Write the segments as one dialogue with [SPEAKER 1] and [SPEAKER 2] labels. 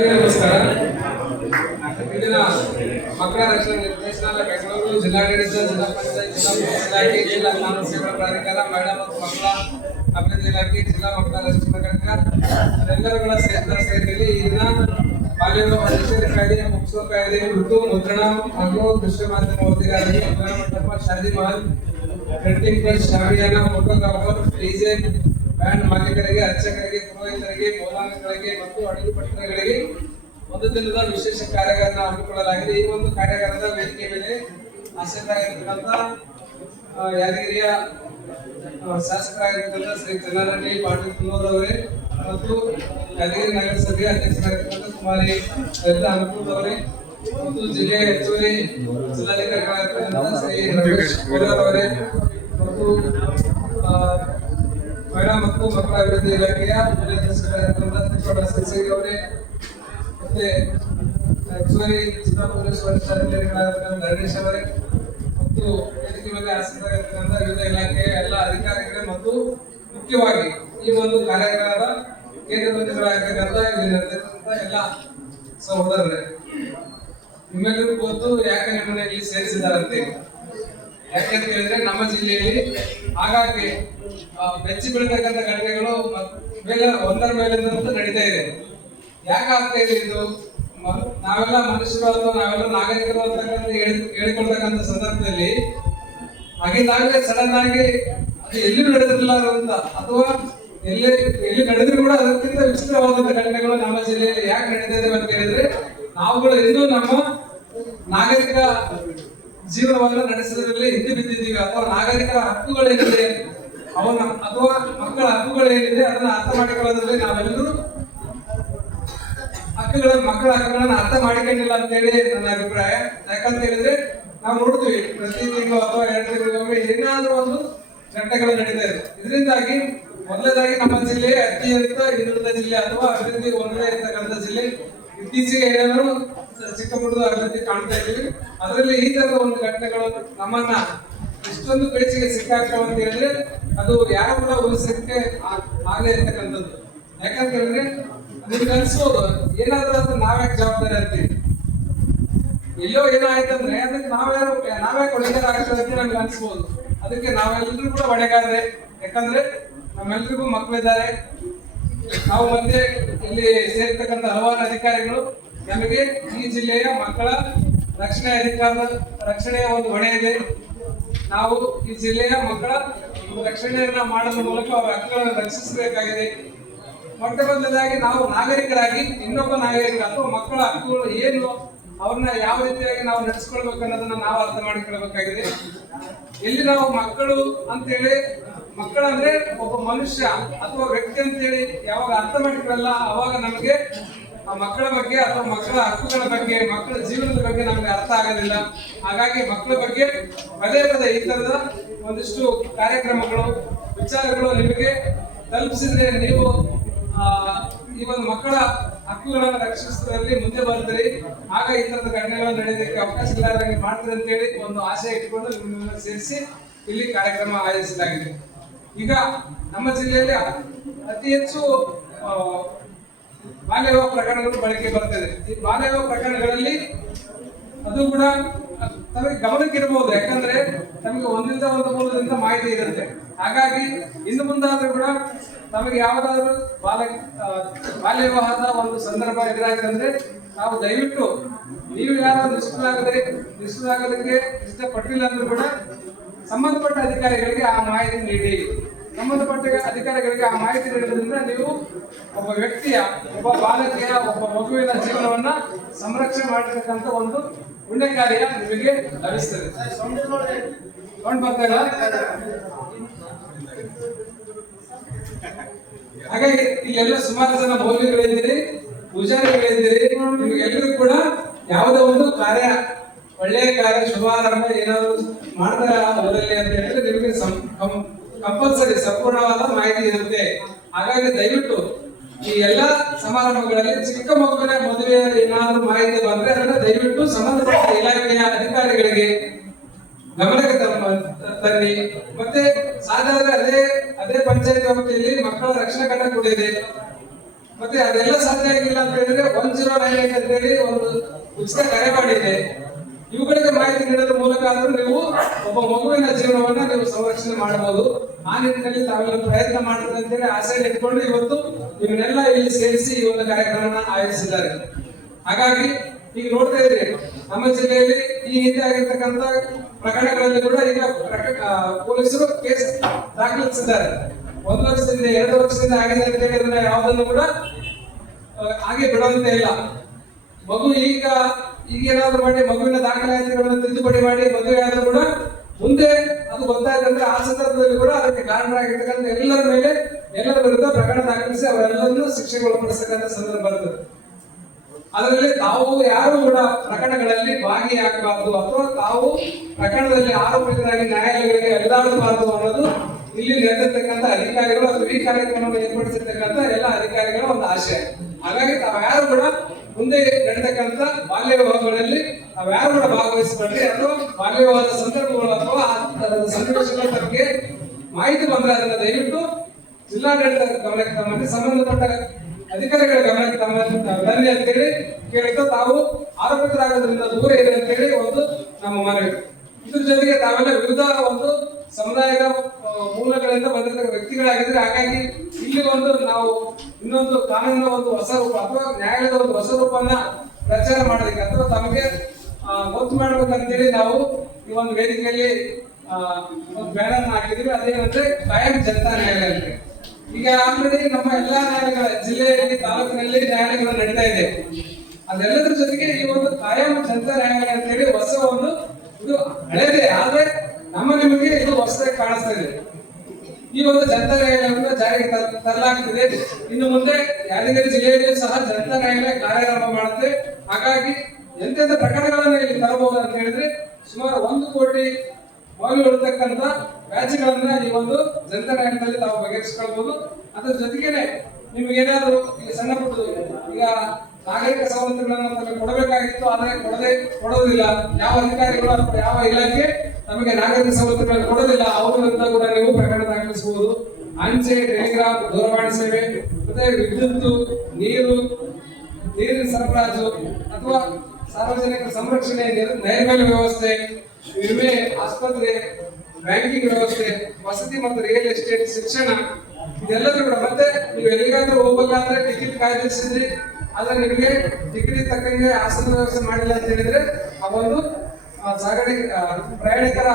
[SPEAKER 1] ನಮಸ್ಕಾರ ಇದನ್ನ ಮಕ್ಕಳ ರಕ್ಷಣಾ ನಿರ್ದೇಶನಾಲಯ ಬೆಂಗಳೂರು ಜಿಲ್ಲಾಡಳಿತ ಜಿಲ್ಲಾ ಪಂಚಾಯತ್ ಜಿಲ್ಲಾ ಪೊಲೀಸ್ ಇಲಾಖೆ ಜಿಲ್ಲಾ ಕಾನೂನು ಸೇವಾ ಪ್ರಾಧಿಕಾರ ಮಹಿಳಾ ಮತ್ತು ಮಕ್ಕಳ ಅಭಿವೃದ್ಧಿ ಇಲಾಖೆ ಜಿಲ್ಲಾ ಮಕ್ಕಳ ರಕ್ಷಣಾ ಘಟಕ ಎಲ್ಲರುಗಳ ಸೇರಿದ ಸೇರಿದಲ್ಲಿ ಈ ದಿನ ಬಾಲ್ಯ ನಿಷೇಧ ಕಾಯ್ದೆ ಮುಕ್ಸೋ ಕಾಯ್ದೆ ಋತು ಮುದ್ರಣ ಹಾಗೂ ದೃಶ್ಯ ಮಾಧ್ಯಮ ವರದಿಗಾರರಿಗೆ ಮಕ್ಕಳ ಮಂಟಪ ಶಾದಿ Mahal printing press shamiana photographer DJ band ಮಾಲೀಕರಿಗೆ, ಅರ್ಚಕರಿಗೆ, ಪುರೋಹಿತರಿಗೆ ಮೌಲಾನಗಳಿಗೆ ಮತ್ತು ಅಡುಗೆ ಪಟ್ಟಣಗಳಿಗೆ ಒಂದು ದಿನದ ವಿಶೇಷ ಕಾರ್ಯಗಳನ್ನು ಹಮ್ಮಿಕೊಳ್ಳಲಾಗಿದೆ. ಈ ಒಂದು ಕಾರ್ಯಾಗಾರದ ವೇದಿಕೆ ಮೇಲೆ ಆಸಕ್ತರಾಗಿರ್ತಕ್ಕಂಥ ಯಾದಗಿರಿಯ ಶಾಸಕರಾಗಿರ್ತಕ್ಕಂಥ ಶ್ರೀ ಚನ್ನಾರೆಡ್ಡಿ ಪಾಟೀಲ್ ಕುನ್ನೂರ್ ಅವರೇ ಮತ್ತು ಯಾದಗಿರಿ ನಗರಸಭೆಯ ಅಧ್ಯಕ್ಷರಾಗಿರ್ತಕ್ಕಂಥ ಕುಮಾರಿ ಲಲಿತಾ ಅನುಕೂಲ್ ಅವರೇ ಮತ್ತು ಜಿಲ್ಲೆಯ ಹೆಚ್ಚುವರಿ ಜಿಲ್ಲಾಧಿಕಾರಿಗಳಾಗಿರ್ತಕ್ಕಂಥ ಶ್ರೀ ರಮೇಶ್ ಅವರೇ ಮತ್ತು ಮತ್ತು ಮಕ್ಕಳ ಅಭಿವೃದ್ಧಿ ಇಲಾಖೆಯ ಅವರೇ. ಮತ್ತೆ ಹೆಚ್ಚುವರಿ ಜಿಲ್ಲಾ ಪೊಲೀಸ್ ವರಿಷ್ಠಾಧಿಕಾರಿಗಳಾಗಿರ್ತಕ್ಕಂಥ ಧರಣೇಶ್ ಅವರೇ. ಮತ್ತು ವೇದಿಕೆ ಮೇಲೆ ಆಸಕ್ತರಾಗಿರ್ತಕ್ಕಂಥ ವಿವಿಧ ಇಲಾಖೆಯ ಎಲ್ಲ ಅಧಿಕಾರಿಗಳೇ ಮತ್ತು ಮುಖ್ಯವಾಗಿ ಈ ಒಂದು ಕಾರ್ಯಕ್ರಮದ ಕೇಂದ್ರ ಮಂತ್ರಿಗಳಾಗಿರ್ತಕ್ಕಂಥ ಎಲ್ಲ ಸಹೋದರರೇ. ನಿಮ್ಮೆಲ್ಲರಿಗೂ ಗೊತ್ತು ಯಾಕೆ ನಿಮ್ಮನ್ನ ಇಲ್ಲಿ ಸೇರಿಸಿದಾರಂತೆ ಯಾಕೆಂತ ಹೇಳಿದ್ರೆ ನಮ್ಮ ಜಿಲ್ಲೆಯಲ್ಲಿ ಹಾಗಾಗಿ ಬೆಚ್ಚಿ ಬೀಳ್ತಕ್ಕಂಥ ಘಟನೆಗಳು ಮೇಲೆ ಒಂದರ ಮೇಲೆ ನಡೀತಾ ಇದೆ. ಯಾಕೆ ಆಗ್ತಾ ಇದೆ ಇದು? ನಾವೆಲ್ಲ ಮನುಷ್ಯರು ಅಥವಾ ನಾವೆಲ್ಲ ನಾಗರಿಕರು ಅಂತಕ್ಕಂಥ ಹೇಳಿ, ಹೇಳಿಕೊಳ್ತಕ್ಕಂಥ ಸಂದರ್ಭದಲ್ಲಿ ಹಾಗಿದ್ದಾಗಲೇ ಸಡನ್ ಆಗಿ ಅದು ಎಲ್ಲಿ ನಡೆದಿರಲಿಲ್ಲ ಅಂತ, ಅಥವಾ ಎಲ್ಲಿ ಎಲ್ಲಿ ನಡೆದ್ರು ಕೂಡ ಅದಕ್ಕಿಂತ ವಿಚಿತ್ರವಾದಂಥ ಘಟನೆಗಳು ನಮ್ಮ ಜಿಲ್ಲೆಯಲ್ಲಿ ಯಾಕೆ ನಡೀತಾ ಇದೆ ಅಂತ ಹೇಳಿದ್ರೆ, ನಾವುಗಳು ಇನ್ನೂ ನಮ್ಮ ನಾಗರಿಕ ಜೀವನವನ್ನು ನಡೆಸೋದ್ರಲ್ಲಿ ಹಿಂದೆ ಬಿದ್ದಿದ್ದೀವಿ. ಅಥವಾ ನಾಗರಿಕರ ಹಕ್ಕುಗಳೇನಿದೆ ಅವನ ಅಥವಾ ಮಕ್ಕಳ ಹಕ್ಕುಗಳೇನಿದೆ ಅದನ್ನ ಅರ್ಥ ಮಾಡಿಕೊಳ್ಳೋದ್ರಲ್ಲಿ ನಾವೆಲ್ಲರೂ ಹಕ್ಕುಗಳ ಮಕ್ಕಳ ಹಕ್ಕುಗಳನ್ನ ಅರ್ಥ ಮಾಡಿಕೊಂಡಿಲ್ಲ ಅಂತ ಹೇಳಿ ನನ್ನ ಅಭಿಪ್ರಾಯ. ಯಾಕಂತ ಹೇಳಿದ್ರೆ ನಾವು ನೋಡ್ತೀವಿ ಪ್ರತಿ ತಿಂಗಳು ಅಥವಾ ಎರಡು ತಿಂಗಳಿಗೊಮ್ಮೆ ಏನಾದ್ರೂ ಒಂದು ಘಟನೆಗಳು ನಡೀತಾ ಇದೆ ಇದರಿಂದಾಗಿ ಮೊದಲನೇದಾಗಿ ನಮ್ಮ ಜಿಲ್ಲೆ ಅತ್ಯಂತ ಹಿಂದುಳಿದ ಜಿಲ್ಲೆ ಅಥವಾ ಅಭಿವೃದ್ಧಿ ಒಂದೇ ಇರ್ತಕ್ಕಂಥ ಜಿಲ್ಲೆ. ಇತ್ತೀಚೆಗೆ ಏನಾದ್ರು ಚಿಕ್ಕಪುಟ್ಟದ ಅಭಿವೃದ್ಧಿ ಕಾಣ್ತಾ ಇದ್ದೀವಿ. ಅದರಲ್ಲಿ ಈ ತರದ ಒಂದು ಘಟನೆಗಳು ನಮ್ಮನ್ನ ಇಷ್ಟೊಂದು ಪೇಚಿಗೆ ಸಿಕ್ಕಾಕ್ತವೆ ಅಂತ ಹೇಳಿದ್ರೆ ಅದು ಯಾರು ಕೂಡ ಉಳಿಸಕ್ಕೆ ಆಗದೆ ಇರ್ತಕ್ಕಂಥದ್ದು. ಯಾಕಂತ ಹೇಳಿದ್ರೆ ನಿಮ್ಗೆ ಅನ್ಸ್ಬೋದು, ಏನಾದ್ರೂ ಅದು ನಾವ್ಯಾಕೆ ಜವಾಬ್ದಾರಿ ಅಂತೀವಿ ಎಲ್ಲೋ ಏನೋ ಆಯ್ತಂದ್ರೆ ಅದಕ್ಕೆ ನಾವ್ಯಾರು, ನಾವ್ಯಾಕೆ ಆಗ್ತದೆ ಅಂತ ನಮ್ಗೆ ಅನ್ಸ್ಬೋದು. ಅದಕ್ಕೆ ನಾವೆಲ್ಲರೂ ಕೂಡ ಒಣಗಾದ್ರೆ ಯಾಕಂದ್ರೆ ನಮ್ಮೆಲ್ರಿಗೂ ಮಕ್ಕಳಿದ್ದಾರೆ ನಾವು ಮತ್ತೆ ಇಲ್ಲಿ ಸೇರ್ತಕ್ಕಂಥ ಹಲವಾರು ಅಧಿಕಾರಿಗಳು ನಮಗೆ ಈ ಜಿಲ್ಲೆಯ ಮಕ್ಕಳ ರಕ್ಷಣೆ ಅಧಿಕಾರದ ರಕ್ಷಣೆಯ ಒಂದು ಹೊಣೆ ಇದೆ. ನಾವು ಈ ಜಿಲ್ಲೆಯ ಮಕ್ಕಳ ರಕ್ಷಣೆಯನ್ನ ಮಾಡೋದ್ರ ಮೂಲಕ ಅವರ ಹಕ್ಕುಗಳನ್ನು ರಕ್ಷಿಸಬೇಕಾಗಿದೆ. ಮೊಟ್ಟ ನಾವು ನಾಗರಿಕರಾಗಿ ಇನ್ನೊಬ್ಬ ನಾಗರಿಕ ಅಥವಾ ಮಕ್ಕಳ ಹಕ್ಕುಗಳು ಏನು, ಅವ್ರನ್ನ ಯಾವ ರೀತಿಯಾಗಿ ನಾವು ನಡೆಸ್ಕೊಳ್ಬೇಕು ಅನ್ನೋದನ್ನ ನಾವು ಅರ್ಥ ಮಾಡಿಕೊಳ್ಬೇಕಾಗಿದೆ. ಎಲ್ಲಿ ನಾವು ಮಕ್ಕಳು ಅಂತೇಳಿ ಮಕ್ಕಳಂದ್ರೆ ಒಬ್ಬ ಮನುಷ್ಯ ಅಥವಾ ವ್ಯಕ್ತಿ ಅಂತೇಳಿ ಯಾವಾಗ ಅರ್ಥ ಮಾಡಿಕೊಳ್ಳಲ್ಲ ಅವಾಗ ನಮಗೆ ಆ ಮಕ್ಕಳ ಬಗ್ಗೆ ಅಥವಾ ಮಕ್ಕಳ ಹಕ್ಕುಗಳ ಬಗ್ಗೆ, ಮಕ್ಕಳ ಜೀವನದ ಬಗ್ಗೆ ನಮಗೆ ಅರ್ಥ ಆಗೋದಿಲ್ಲ. ಹಾಗಾಗಿ ಮಕ್ಕಳ ಬಗ್ಗೆ ಪದೇ ಪದೇ ಈ ತರದ ಒಂದಿಷ್ಟು ಕಾರ್ಯಕ್ರಮಗಳು, ವಿಚಾರಗಳು ನಿಮಗೆ ತಲುಪಿಸಿದ್ರೆ ನೀವು ಈ ಒಂದು ಮಕ್ಕಳ ಹಕ್ಕುಗಳನ್ನು ರಕ್ಷಿಸುವುದರಲ್ಲಿ ಮುಂದೆ ಬರ್ತೀರಿ ಆಗ ಈ ತರದ ಘಟನೆಗಳು ನಡೆಯೋದಕ್ಕೆ ಅವಕಾಶ ಇಲ್ಲದಂಗೆ ಮಾಡ್ತೀರಿ ಅಂತೇಳಿ ಒಂದು ಆಶಯ ಇಟ್ಕೊಂಡು ನಿಮ್ಮನ್ನ ಸೇರಿಸಿ ಇಲ್ಲಿ ಕಾರ್ಯಕ್ರಮ ಆಯೋಜಿಸಲಾಗಿದೆ. ಈಗ ನಮ್ಮ ಜಿಲ್ಲೆಯಲ್ಲಿ ಅತಿ ಹೆಚ್ಚು ಆ, ಬಾಲ್ಯ ವಿವಾಹ ಪ್ರಕರಣಗಳು ಬಳಕೆ ಬರ್ತದೆ. ಈ ಬಾಲ್ಯವ ಪ್ರಕರಣಗಳಲ್ಲಿ ಅದು ಕೂಡ ತಮಗೆ ಗಮನಕ್ಕಿರಬಹುದು ಯಾಕಂದ್ರೆ ತಮಗೆ ಒಂದಿಂದ ಒಂದು ಮೂಲದಿಂದ ಮಾಹಿತಿ ಇರುತ್ತೆ. ಹಾಗಾಗಿ ಇನ್ನು ಮುಂದಾದ್ರೂ ಕೂಡ ನಮಗೆ ಯಾವ್ದಾದ್ರು ಬಾಲ ಬಾಲ್ಯ ವಿವಾಹದ ಒಂದು ಸಂದರ್ಭ ಎದುರಾಗಿದೆ ನಾವು ದಯವಿಟ್ಟು ನೀವು ಯಾರು ನಿಷ್ಠರಾಗದೆ ನಿಷ್ಠರಾಗೋದಕ್ಕೆ ಇಷ್ಟಪಟ್ಟಿಲ್ಲ ಅಂದ್ರೂ ಕೂಡ ಸಂಬಂಧಪಟ್ಟ ಅಧಿಕಾರಿಗಳಿಗೆ ಆ ಮಾಹಿತಿ ನೀಡಿ. ಸಂಬಂಧಪಟ್ಟ ಅಧಿಕಾರಿಗಳಿಗೆ ಆ ಮಾಹಿತಿ ನೀಡೋದ್ರಿಂದ ನೀವು ಒಬ್ಬ ವ್ಯಕ್ತಿಯ, ಒಬ್ಬ ಬಾಲಕಿಯ, ಒಬ್ಬ ಮಗುವಿನ ಜೀವನವನ್ನ ಸಂರಕ್ಷಣೆ ಮಾಡತಕ್ಕಂತ ಒಂದು ಪುಣ್ಯ ಕಾರ್ಯ ನಿಮಗೆ ಲಭಿಸ್ತದೆ. ಹಾಗಾಗಿ ಬರ್ತಾ ಹಾಗಾಗಿ ಇಲ್ಲೆಲ್ಲ ಸುಮಾರು ಜನ ಮೌಲ್ಯಗಳಿದ್ದೀರಿ, ಪೂಜಾರಿಗಳಿದ್ದೀರಿ ನಿಮಗೆಲ್ಲರೂ ಕೂಡ ಯಾವುದೋ ಒಂದು ಕಾರ್ಯ, ಒಳ್ಳೆಯ ಕಾರ್ಯ, ಶುಭಾರಂಭ ಏನಾದರೂ ಮಾಡ್ತಾರ ಊರಲ್ಲಿ ಅಂತ ಹೇಳಿದ್ರೆ ನಿಮಗೆ ಕಂಪಲ್ಸರಿ ಸಂಪೂರ್ಣವಾದ ಮಾಹಿತಿ ಇರುತ್ತೆ ಹಾಗಾಗಿ ದಯವಿಟ್ಟು ಈ ಎಲ್ಲಾ ಸಮಾರಂಭಗಳಲ್ಲಿ ಚಿಕ್ಕ ಮಗುವಿನ ಮದುವೆಯ ಏನಾದ್ರು ಮಾಹಿತಿ ಬಂದ್ರೆ ಅದನ್ನ ದಯವಿಟ್ಟು ಸಂಬಂಧಪಟ್ಟ ಇಲಾಖೆಯ ಅಧಿಕಾರಿಗಳಿಗೆ ಗಮನಕ್ಕೆ ತನ್ನಿ. ಮತ್ತೆ ಸಾಧಾರಣ ಅದೇ ಅದೇ ಪಂಚಾಯತ್ ವ್ಯಾಪ್ತಿಯಲ್ಲಿ ಮಕ್ಕಳ ರಕ್ಷಣಾ ಘಟಕ ಕೂಡ ಇದೆ. ಮತ್ತೆ ಅದೆಲ್ಲ ಸಾಧ್ಯ ಆಗಿಲ್ಲ ಅಂತ ಹೇಳಿದ್ರೆ ಒನ್ ಜೀರೋ ಏಟ್ ಅಂತೇಳಿ ಒಂದು ಉಚಿತ ಕರೆ ಮಾಡಿದೆ ಇವುಗಳಿಗೆ ನೀಡೋದ್ರ ಮೂಲಕ ಆದ್ರೂ ನೀವು ಒಬ್ಬ ಮಗುವಿನ ಜೀವನವನ್ನ ನೀವು ಸಂರಕ್ಷಣೆ ಮಾಡಬಹುದು. ಆ ನಿಟ್ಟಿನಲ್ಲಿ ತಾವೆಲ್ಲ ಪ್ರಯತ್ನ ಮಾಡ್ತಾರೆ ಅಂತೇಳಿ ಆಸೆ ಇಟ್ಕೊಂಡು ಇವತ್ತು ಇವನ್ನೆಲ್ಲ ಇಲ್ಲಿ ಸೇರಿಸಿ ಈ ಒಂದು ಆಯೋಜಿಸಿದ್ದಾರೆ. ಹಾಗಾಗಿ ಈಗ ನೋಡ್ತಾ ಇದ್ರಿ, ನಮ್ಮ ಜಿಲ್ಲೆಯಲ್ಲಿ ಈ ಹಿಂದೆ ಆಗಿರ್ತಕ್ಕಂಥ ಪ್ರಕರಣಗಳಲ್ಲಿ ಕೂಡ ಈಗ ಪೊಲೀಸರು ಕೇಸ್ ದಾಖಲಿಸಿದ್ದಾರೆ. ಒಂದು ವರ್ಷದಿಂದ, ಎರಡು ವರ್ಷದಿಂದ ಆಗಿದೆ ಅಂತ ಹೇಳಿದ್ರೆ ಅದನ್ನ ಯಾವುದನ್ನು ಕೂಡ ಹಾಗೆ ಬಿಡುವಂತೆ ಇಲ್ಲ. ಮಗು ಈಗ ಈಗ ಏನಾದ್ರು ಮಾಡಿ ಮಗುವಿನ ದಾಖಲಾತಿಗಳನ್ನು ತಿದ್ದುಪಡಿ ಮಾಡಿ ಮದುವೆ ಆದ್ರೂ ಕೂಡ ಮುಂದೆ ಅದು ಗೊತ್ತಾಯ್ತಂದ್ರೆ ಆ ಸಂದರ್ಭದಲ್ಲಿ ಕೂಡ ಅದಕ್ಕೆ ಕಾರಣರಾಗಿರ್ತಕ್ಕಂಥ ಎಲ್ಲರ ಮೇಲೆ ಎಲ್ಲರ ವಿರುದ್ಧ ಪ್ರಕರಣ ದಾಖಲಿಸಿ ಅವರೆಲ್ಲರನ್ನೂ ಶಿಕ್ಷೆಗೆ ಒಳಪಡಿಸತಕ್ಕಂಥ ಸಂದರ್ಭ ಬರ್ತದೆ. ಅದರಲ್ಲಿ ತಾವು ಯಾರು ಕೂಡ ಪ್ರಕರಣಗಳಲ್ಲಿ ಭಾಗಿಯಾಗಬಾರದು ಅಥವಾ ತಾವು ಪ್ರಕರಣದಲ್ಲಿ ಆರೋಪಿತರಾಗಿ ನ್ಯಾಯಾಲಯಗಳಿಗೆ ಎಳೆದಾಡಬಾರದು ಅನ್ನೋದು ಇಲ್ಲಿ ನೆರೆದಿರ್ತಕ್ಕಂಥ ಅಧಿಕಾರಿಗಳು ಅಥವಾ ಈ ಕಾರ್ಯಕ್ರಮವನ್ನು ಏರ್ಪಡಿಸಿರ್ತಕ್ಕಂಥ ಎಲ್ಲ ಅಧಿಕಾರಿಗಳ ಒಂದು ಆಶಯ. ಹಾಗಾಗಿ ತಾವು ಯಾರು ಕೂಡ ಮುಂದೆ ನಡೆತಕ್ಕಂಥ ಬಾಲ್ಯ ವಿವಾಹಗಳಲ್ಲಿ ತಾವು ಯಾರು ಕೂಡ ಭಾಗವಹಿಸಬೇಡ್ರಿ ಅಥವಾ ಬಾಲ್ಯ ಸಂದರ್ಭಗಳು ಅಥವಾ ಸನ್ನಿವೇಶಗಳ ಬಗ್ಗೆ ಮಾಹಿತಿ ಬಂದ್ರೆ ದಯವಿಟ್ಟು ಜಿಲ್ಲಾಡಳಿತ ಗಮನಕ್ಕೆ ತಮ್ಮಲ್ಲಿ ಸಂಬಂಧಪಟ್ಟ ಅಧಿಕಾರಿಗಳ ಗಮನಕ್ಕೆ ತಮ್ಮ ಬನ್ನಿ ಅಂತೇಳಿ ಕೇಳಿದ್ದು ತಾವು ಆರೋಪಿತರಾಗೋದ್ರಿಂದ ದೂರ ಇದೆ ಅಂತೇಳಿ ಒಂದು ನಮ್ಮ ಮನವಿ. ಇದ್ರ ಜೊತೆಗೆ ತಾವೆಲ್ಲ ವಿವಿಧ ಒಂದು ಸಮುದಾಯದ ಮೂಲಗಳಿಂದ ಬಂದಿರ್ತಕ್ಕ ವ್ಯಕ್ತಿಗಳಾಗಿದ್ರೆ ಹಾಗಾಗಿ ಇಲ್ಲಿ ಒಂದು ನಾವು ಇನ್ನೊಂದು ಕಾನೂನಿನ ಒಂದು ಹೊಸ ರೂಪ ಅಥವಾ ನ್ಯಾಯಾಲಯದ ಒಂದು ಹೊಸ ರೂಪವನ್ನ ಪ್ರಚಾರ ಮಾಡೋದಕ್ಕೆ ಅಥವಾ ತಮಗೆ ಗೊತ್ತು ಮಾಡ್ಬೇಕಂತೇಳಿ ನಾವು ಈ ಒಂದು ವೇದಿಕೆಯಲ್ಲಿ ಒಂದು ಬ್ಯಾನರ್ ಹಾಕಿದ್ವಿ ಅದೇನಂದ್ರೆ ಕಾಯಂ ಜನತಾ ನ್ಯಾಯಾಲಯ ಅಂತ. ಈಗ ಆಲ್ರೆಡಿ ನಮ್ಮ ಎಲ್ಲಾ ನ್ಯಾಯಾಲಯಗಳ, ಜಿಲ್ಲೆಯಲ್ಲಿ, ತಾಲೂಕಿನಲ್ಲಿ ನ್ಯಾಯಾಲಯಗಳು ನಡೀತಾ ಇದೆ. ಅದೆಲ್ಲದರ ಜೊತೆಗೆ ಈ ಒಂದು ಕಾಯಂ ಜನತಾ ನ್ಯಾಯಾಲಯ ಅಂತ ಹೇಳಿ ಹೊಸ ಒಂದು ಇದು ಹಳೇದೇ, ಆದ್ರೆ ನಮ್ಮ ನಿಮಗೆ ಇದು ಹೊಸದಾಗಿ ಕಾಣಿಸ್ತಾ ಇದೆ. ಈ ಒಂದು ಜನತಾ ನ್ಯಾಯಾಲಯವನ್ನು ಜಾರಿಗೆ ತರ- ತರಲಾಗುತ್ತಿದೆ ಇನ್ನು ಮುಂದೆ ಯಾದಗಿರಿ ಜಿಲ್ಲೆಯಲ್ಲಿಯೂ ಸಹ ಜನತಾ ನ್ಯಾಯಾಲಯ ಕಾರ್ಯಾರಂಭ ಮಾಡುತ್ತೆ. ಹಾಗಾಗಿ ಎಂತೆಂತ ಪ್ರಕರಣಗಳನ್ನ ಇಲ್ಲಿ ತರಬಹುದು ಅಂತ ಹೇಳಿದ್ರೆ ಸುಮಾರು ಒಂದು ಕೋಟಿ ಮೌಲ್ಯ ಇರತಕ್ಕಂತ ವ್ಯಾಜ್ಯಗಳನ್ನ ಈ ಒಂದು ಜನತಾ ನ್ಯಾಯಾಲಯದಲ್ಲಿ ತಾವು ಬಗೆಹರಿಸಿಕೊಳ್ಬಹುದು ಅದ್ರ ಜೊತೆಗೇನೆ ನಿಮ್ಗೆ ಏನಾದ್ರು ಈಗ ಸಣ್ಣ ಪುಟ್ಟ ಈಗ ನಾಗರಿಕ ಸವಲತ್ತುಗಳನ್ನು ತಮಗೆ ಕೊಡಬೇಕಾಗಿತ್ತು, ಆದರೆ ಕೊಡದೆ ಕೊಡೋದಿಲ್ಲ. ಯಾವ ಅಧಿಕಾರಿಗಳು ಅಥವಾ ಯಾವ ಇಲಾಖೆ ನಮಗೆ ನಾಗರಿಕ ಸವಲತ್ತುಗಳನ್ನು ಕೊಡೋದಿಲ್ಲ, ಅವರ ವಿರುದ್ಧ ಕೂಡ ನೀವು ಪ್ರಕರಣ ದಾಖಲಿಸಬಹುದು. ಅಂಚೆ, ಟೆಲಿಗ್ರಾಫ್ ದೂರವಾಣಿ ಸೇವೆ, ಮತ್ತೆ ವಿದ್ಯುತ್ ನೀರು, ನೀರಿನ ಸರಬರಾಜು, ಅಥವಾ ಸಾರ್ವಜನಿಕ ಸಂರಕ್ಷಣೆ ನಿರ್- ನೈರ್ಮಲ್ಯ ವ್ಯವಸ್ಥೆ, ವಿಮೆ, ಆಸ್ಪತ್ರೆ, ಬ್ಯಾಂಕಿಂಗ್ ವ್ಯವಸ್ಥೆ, ವಸತಿ ಮತ್ತು ರಿಯಲ್ ಎಸ್ಟೇಟ್ ಶಿಕ್ಷಣ, ಇದೆಲ್ಲದೂ ಕೂಡ. ಮತ್ತೆ ನೀವು ಎಲ್ಲಿಗಾದ್ರೂ ಹೋಗ್ಬೇಕಾದ್ರೆ ಟಿಕೆಟ್ ಕಾಯ್ದಿರಿಸಿದ್ರಿ ಆದ್ರೆ ನಿಮಗೆ ಟಿಕೆಟ್ ತಕ್ಕಂಗೆ ಆಸನ ವ್ಯವಸ್ಥೆ ಮಾಡಿಲ್ಲ ಅಂತ ಹೇಳಿದ್ರೆ ಆ ಒಂದು ಸಾಗಣೆ ಪ್ರಯಾಣಿಕರ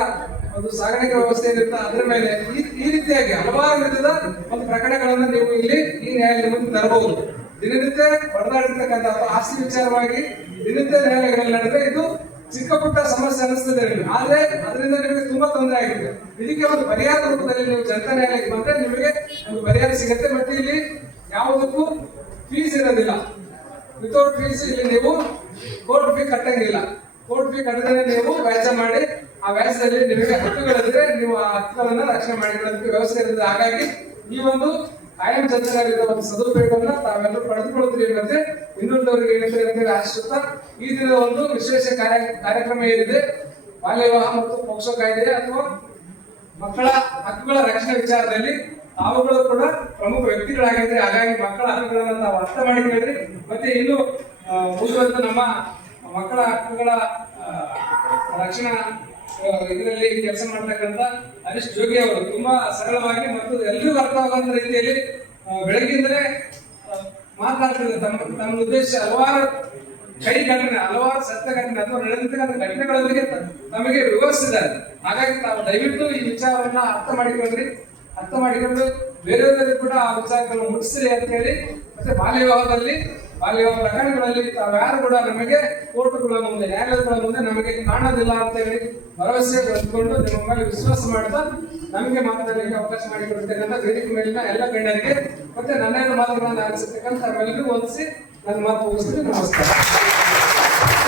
[SPEAKER 1] ಒಂದು ಸಾಗಾಣಿಕೆ ವ್ಯವಸ್ಥೆ ಏನಿರುತ್ತೆ ಅದ್ರ ಮೇಲೆ ಈ- ರೀತಿಯಾಗಿ ಹಲವಾರು ವಿಧದ ಒಂದು ಪ್ರಕರಣಗಳನ್ನು ನೀವು ಇಲ್ಲಿ ಈ ನ್ಯಾಯಾಲಯದ ಮುಂದೆ ತರಬಹುದು. ದಿನನಿತ್ಯ ಹೊಡೆದಾಡಿರ್ತಕ್ಕಂಥ ಆಸ್ತಿ ವಿಚಾರವಾಗಿ ದಿನನಿತ್ಯ ನ್ಯಾಯಾಲಯಗಳಲ್ಲಿ ನಡೆದ್ರೆ ಇದು ಚಿಕ್ಕ ಪುಟ್ಟ ಸಮಸ್ಯೆ ಅನಿಸ್ತದೆ ಆದ್ರೆ ಅದರಿಂದ ನಿಮಗೆ ತುಂಬಾ ತೊಂದರೆ ಆಗಿದೆ. ಇದಕ್ಕೆ ಒಂದು ಪರಿಹಾರ ರೂಪದಲ್ಲಿ ನೀವು ಜನತಾ ನ್ಯಾಯಾಲಯಕ್ಕೆ ಬಂದ್ರೆ ನಿಮಗೆ ಒಂದು ಪರಿಹಾರ ಸಿಗುತ್ತೆ. ಮತ್ತೆ ಇಲ್ಲಿ ಯಾವುದಕ್ಕೂ ಫೀಸ್ ಇರೋದಿಲ್ಲ. ವಿತೌಟ್ ಫೀಸ್ ಇಲ್ಲಿ ನೀವು ಕೋರ್ಟ್ ಫೀ ಕಟ್ಟಂಗಿಲ್ಲ. ಕೋರ್ಟ್ ಫೀ ಕಟ್ಟದೇ ನೀವು ವ್ಯಾಜ್ಯ ಮಾಡಿ, ಆ ವ್ಯಾಜ್ಯದಲ್ಲಿ ನಿಮಗೆ ಹಕ್ಕುಗಳಿದ್ರೆ ನೀವು ಆ ಹಕ್ಕುಗಳನ್ನ ರಕ್ಷಣೆ ಮಾಡಿಕೊಳ್ಳೋದಕ್ಕೆ ವ್ಯವಸ್ಥೆ ಇರುತ್ತೆ ಹಾಗಾಗಿ ಈ ಒಂದು ಕಾಯಂ ಜನರಿದ ಒಂದು ಸದುಪಯೋಗವನ್ನ ತಾವೆಲ್ಲರೂ ಪಡೆದುಕೊಳ್ಳುತ್ತೀರಿ ಮತ್ತೆ ಇನ್ನೊಂದವರಿಗೆ ಹೇಳ್ತೀರಿ ಅಂತ ಆಶಿಸುತ್ತಾ, ಈ ದಿನದ ಒಂದು ವಿಶೇಷ ಕಾರ್ಯ, ಕಾರ್ಯಕ್ರಮ ಏನಿದೆ? ಬಾಲ್ಯ ವಿವಾಹ ಮತ್ತು ಪೋಕ್ಸೋ ಕಾಯ್ದೆ ಅಥವಾ ಮಕ್ಕಳ ಹಕ್ಕುಗಳ ರಕ್ಷಣೆ ವಿಚಾರದಲ್ಲಿ ತಾವುಗಳು ಕೂಡ ಪ್ರಮುಖ ವ್ಯಕ್ತಿಗಳಾಗಿದ್ರೆ ಹಾಗಾಗಿ ಮಕ್ಕಳ ಹಕ್ಕುಗಳನ್ನ ತಾವು ಅರ್ಥ ಮಾಡಿಕೊಳ್ಳಿ ಮತ್ತೆ ಇನ್ನು ಮುಂದುವರೆದ ನಮ್ಮ ಮಕ್ಕಳ ಹಕ್ಕುಗಳ ರಕ್ಷಣಾ ಇದರಲ್ಲಿ ಕೆಲಸ ಮಾಡ್ತಕ್ಕಂಥ ಹರೀಶ್ ಜೋಗಿ ಅವರು ತುಂಬಾ ಸರಳವಾಗಿ ಮತ್ತು ಎಲ್ಲರಿಗೂ ಅರ್ಥವಾಗುವಂತ ರೀತಿಯಲ್ಲಿ ಬೆಳಗ್ಗೆ ಮಾತಾಡ್ತಿದ್ರು. ತಮ್ಮ ತಮ್ಮ ಉದ್ದೇಶ ಹಲವಾರು ಕೈ ಘಟನೆ, ಹಲವಾರು ಸತ್ಯ ಘಟನೆ ಅಥವಾ ನಡೆದಿರ್ತಕ್ಕಂಥ ಘಟನೆಗಳೊಂದಿಗೆ ನಮಗೆ ವಿವರಿಸಿದ್ದಾರೆ ಹಾಗಾಗಿ ತಾವು ದಯವಿಟ್ಟು ಈ ವಿಚಾರವನ್ನ ಅರ್ಥ ಮಾಡಿಕೊಂಡ್ರಿ ಅರ್ಥ ಮಾಡಿಕೊಂಡು ಬೇರೆಯವರಲ್ಲಿ ಕೂಡ ಆ ವಿಚಾರಗಳನ್ನು ಮುಟ್ಟಿಸ್ರಿ ಅಂತ ಹೇಳಿ ಮತ್ತೆ ಬಾಲ್ಯ ವಿವಾಹದಲ್ಲಿ ಬಾಲ್ಯ ಪ್ರಕರಣಗಳಲ್ಲಿ ತಾವು ಯಾರು ಕೂಡ ನಮಗೆ ಕೋರ್ಟ್ಗಳ ಮುಂದೆ, ನ್ಯಾಯಾಲಯಗಳ ಮುಂದೆ ನಮಗೆ ಕಾಣೋದಿಲ್ಲ ಅಂತ ಹೇಳಿ ಭರವಸೆ ಬಂದ್ಕೊಂಡು ನಿಮ್ಮ ಮೇಲೆ ವಿಶ್ವಾಸ ಮಾಡ್ತಾ ನಮಗೆ ಮಾತನಾಡಲಿಕ್ಕೆ ಅವಕಾಶ ಮಾಡಿಕೊಡ್ತಕ್ಕಂಥ ವೇದಿಕೆ ಮೇಲಿನ ಎಲ್ಲ ಗಣ್ಯರಿಗೆ, ಮತ್ತೆ ನನ್ನ ಮಾತುಗಳನ್ನು ಆಲಿಸತಕ್ಕಂಥ ಎಲ್ಲರಿಗೂ ಹೊಂದಿಸಿ ನನ್ನ ಮಾತು ಮುಗಿಸ್ತೀನಿ. ನಮಸ್ಕಾರ.